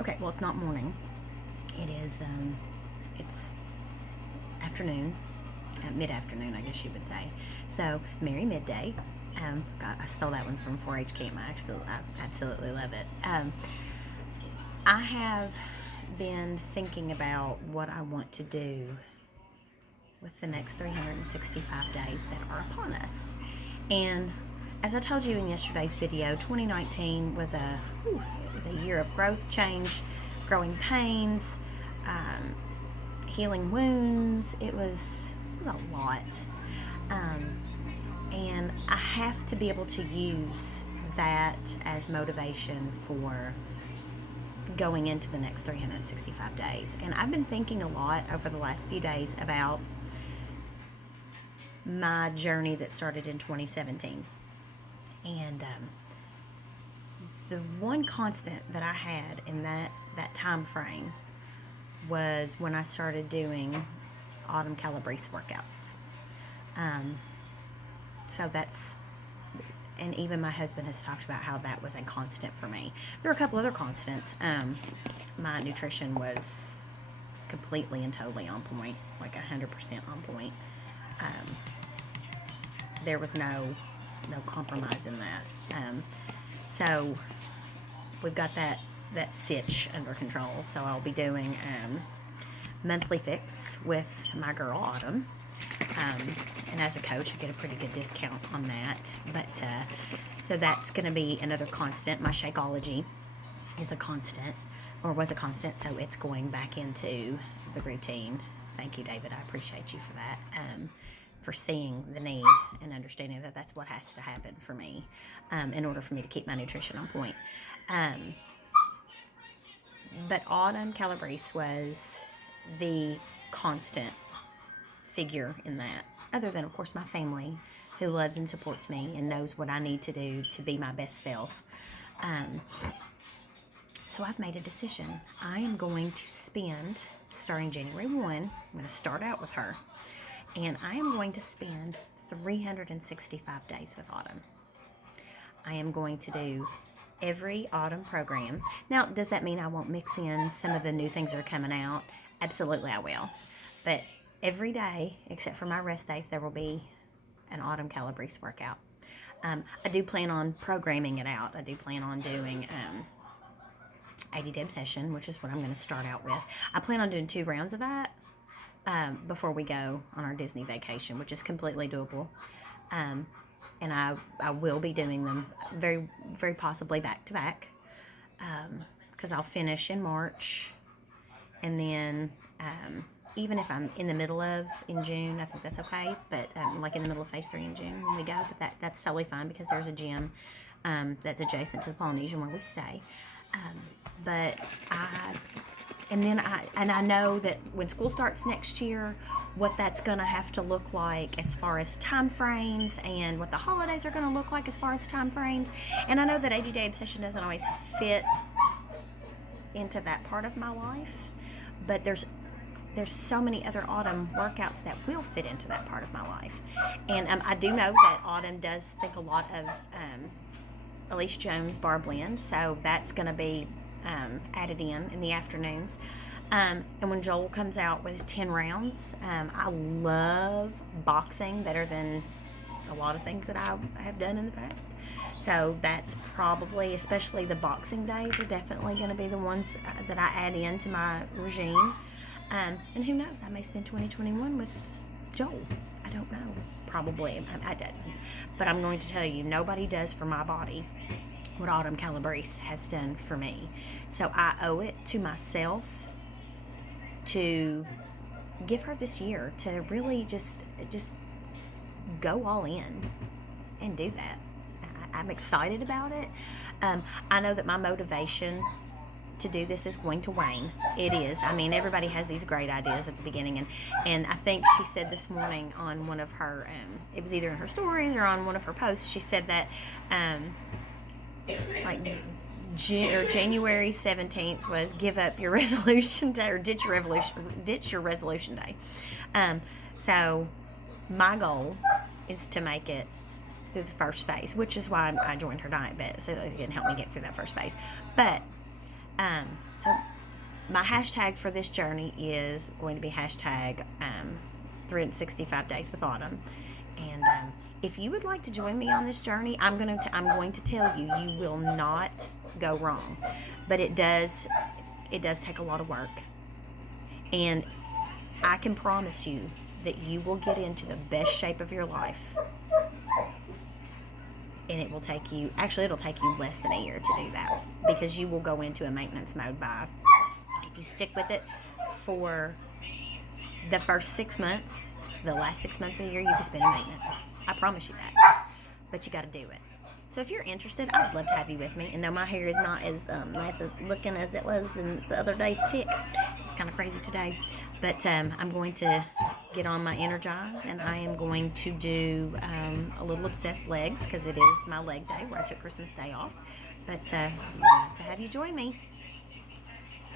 Okay, well, it's not morning. It is, it's afternoon, mid-afternoon, I guess you would say. So, merry midday. I stole that one from 4-H camp. I absolutely love it. I have been thinking about what I want to do with the next 365 days that are upon us. And as I told you in yesterday's video, 2019 was a year of growth, change, growing pains, healing wounds. It was a lot. And I have to be able to use that as motivation for going into the next 365 days. And I've been thinking a lot over the last few days about my journey that started in 2017. And the one constant that I had in that time frame was when I started doing Autumn Calabrese workouts. So that's, and even my husband has talked about how that was a constant for me. There are a couple other constants. My nutrition was completely and totally on point, like 100% on point. There was no compromise in that. So we've got that sitch under control. So I'll be doing monthly fix with my girl Autumn. And as a coach, I get a pretty good discount on that. But so that's going to be another constant. My Shakeology is a constant, or was a constant, so it's going back into the routine. Thank you, David. I appreciate you for that. For seeing the need and understanding that that's what has to happen for me in order for me to keep my nutrition on point. But Autumn Calabrese was the constant figure in that, other than, of course, my family, who loves and supports me and knows what I need to do to be my best self. So I've made a decision. I am going to spend, starting January 1, I'm going to start out with her, and I am going to spend 365 days with Autumn. I am going to do every Autumn program. Now, does that mean I won't mix in some of the new things that are coming out? Absolutely, I will. But every day, except for my rest days, there will be an Autumn Calabrese workout. I do plan on programming it out. I do plan on doing 80-day obsession, which is what I'm going to start out with. I plan on doing 2 rounds of that before we go on our Disney vacation, which is completely doable. And I will be doing them very, very possibly back to back, because I'll finish in March, and then even if I'm in the middle of in June, I think that's okay. But like in the middle of phase 3 in June when we go, but that's totally fine because there's a gym that's adjacent to the Polynesian where we stay. But I know that when school starts next year, what that's going to have to look like as far as time frames, and what the holidays are going to look like as far as time frames. And I know that 80-day obsession doesn't always fit into that part of my life, but there's so many other Autumn workouts that will fit into that part of my life. And I do know that Autumn does think a lot of Elise Jones bar blend, so that's going to be added in the afternoons. And when Joel comes out with 10 rounds, I love boxing better than a lot of things that I have done in the past. So that's probably, especially the boxing days, are definitely going to be the ones that I add into my regime. And who knows, I may spend 2021 with Joel. I don't know. Probably. I didn't. But I'm going to tell you, nobody does for my body what Autumn Calabrese has done for me. So I owe it to myself to give her this year to really just go all in and do that. I'm excited about it. I know that my motivation to do this is going to wane. It is. I mean, everybody has these great ideas at the beginning, and I think she said this morning on one of her, it was either in her stories or on one of her posts, she said that like January 17th was give up your resolution day, or ditch your resolution day. So my goal is to make it through the first phase, which is why I joined her diet bet, so it can help me get through that first phase. But So my hashtag for this journey is going to be hashtag 365 days with Autumn. And if you would like to join me on this journey, I'm going to tell you, you will not go wrong. But it does take a lot of work. And I can promise you that you will get into the best shape of your life. And it'll take you less than a year to do that, because you will go into a maintenance mode if you stick with it for the first 6 months. The last 6 months of the year, you can spend in maintenance. I promise you that. But you got to do it. So if you're interested, I would love to have you with me. And no, my hair is not as nice looking as it was in the other day's pic. It's kind of crazy today. But I'm going to get on my Energize, and I am going to do a little obsessed legs, because it is my leg day where I took Christmas Day off. But to have you join me.